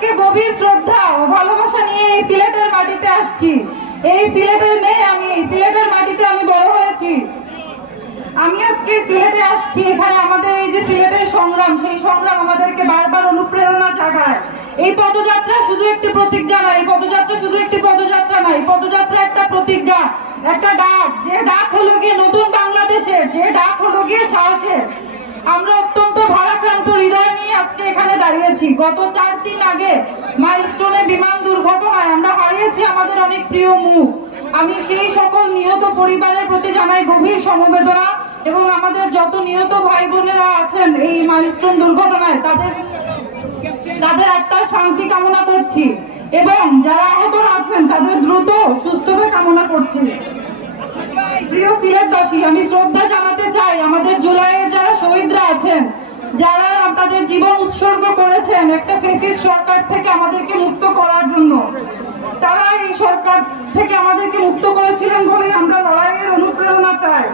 আজকে গভীর শ্রদ্ধা ও ভালোবাসা নিয়ে এই সিলেটের মাটিতে আসছি। এই সিলেটের মেয়ে আমি, এই সিলেটের মাটিতে আমি বড় হয়েছি। আমি আজকে সিলেটে আসছি, এখানে আমাদের এই যে সিলেটের সংগ্রাম, সেই সংগ্রাম আমাদেরকে বারবার অনুপ্রেরণা জাগায়। এই পদযাত্রা শুধু একটি প্রতিজ্ঞা নয়, এই পদযাত্রা শুধু একটি পদযাত্রা নয়, পদযাত্রা একটা প্রতিজ্ঞা, একটা ডাক। যে ডাক হলো গিয়ে নতুন বাংলাদেশের, যে ডাক হলো গিয়ে সাহসের। আমরা অত্যন্ত ভারাক্রান্ত হৃদয় নিয়ে আজকে এখানে দাঁড়িয়েছি। গত 4 দিন আগে মাইলস্টোনে বিমান দুর্ঘটনায় আমরা হারিয়েছি আমাদের অনেক প্রিয় মুখ। আমি সেই সকল নিহত পরিবারের প্রতি জানাই গভীর সমবেদনা এবং আমাদের যত নিহত ভাই বোনেরা আছেন এই মাইলস্টোন দুর্ঘটনায় তাদের আত্মার শান্তি কামনা করছি এবং যারা আহতরা আছেন তাদের দ্রুত সুস্থতা কামনা করছি। প্রিয় সিলেটবাসী, আমি শ্রদ্ধা জানাতে চাই আমাদের জুলাইয়ের যারা শহীদরা আছেন, যারা তাদের জীবন উৎসর্গ করেছেন একটা ফ্যাসিস্ট সরকার থেকে আমাদেরকে মুক্ত করার জন্য। তারা এই সরকার থেকে আমাদেরকে মুক্ত করেছিলেন বলে আমরা লড়াইয়ের অনুপ্রেরণা পাই।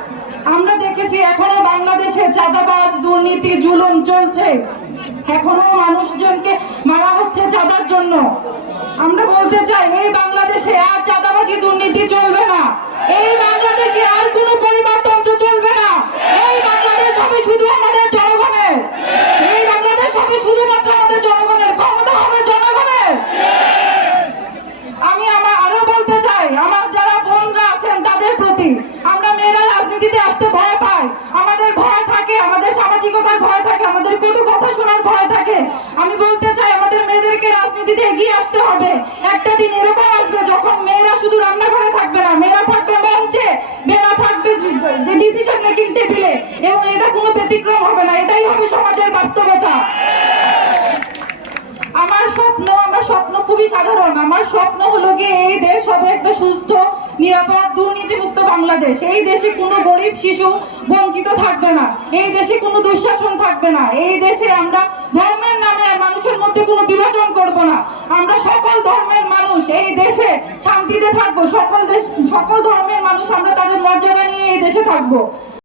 আমরা দেখেছি এখনো বাংলাদেশে চাঁদাবাজ, দুর্নীতি, জুলুম চলছে। এখনো মানুষজনকে মারা হচ্ছে চাঁদার জন্য। আমরা বলতে চাই এই বাংলাদেশে আর চাঁদাবাজি, দুর্নীতি চলবে না। এই বাংলাদেশে আর কোনো পরিবারতন্ত্র চলবে না। এই বাংলাদেশ হবে শুধু আমাদের জনগণের। এই বাংলাদেশ হবে শুধুমাত্র আমাদের জনগণের। ক্ষমতা হবে জনগণের। আমি আরো বলতে চাই আমার যারা বোনরা আছেন তাদের প্রতি, আমরা মেয়েরা রাজনীতিতে আসতে ভয় পাই, আমাদের ভয় থাকে, আমাদের সামাজিকতার ভয় থাকে, আমাদের কটু কথা শোনার ভয় থাকে। আমি বলতে চাই আমাদের মেয়েদেরকে রাজনীতিতে এগিয়ে আসতে হবে। একটা দিন এরকম আসবে যখন মেয়েরা শুধু রান্নাঘরে থাকবে না, মেয়েরা থাকবে মঞ্চে, মেয়েরা থাকবে যে ডিসিশন মেকিং টেবিলে, এবং এটা কোনো ব্যতিক্রম হবে না। এটাই হবে সমাজের বাস্তবতা। আমার স্বপ্ন খুবই সাধারণ। আমার স্বপ্ন হলো গিয়ে এই দেশ হবে একটা সুস্থ, নিরাপদ, দুর্নীতিমুক্ত বাংলাদেশ। এই দেশে কোনো গরিব শিশু বঞ্চিত থাকবে না। এই দেশে কোনো দুঃশাসন থাকবে না। এই দেশে আমরা ধর্মের নামে মানুষের মধ্যে কোনো বিভাজন করব না। আমরা সকল ধর্মের মানুষ এই দেশে শান্তিতে থাকবো। সকল ধর্মের মানুষ আমরা তাদের মর্যাদা নিয়ে এই দেশে থাকবো।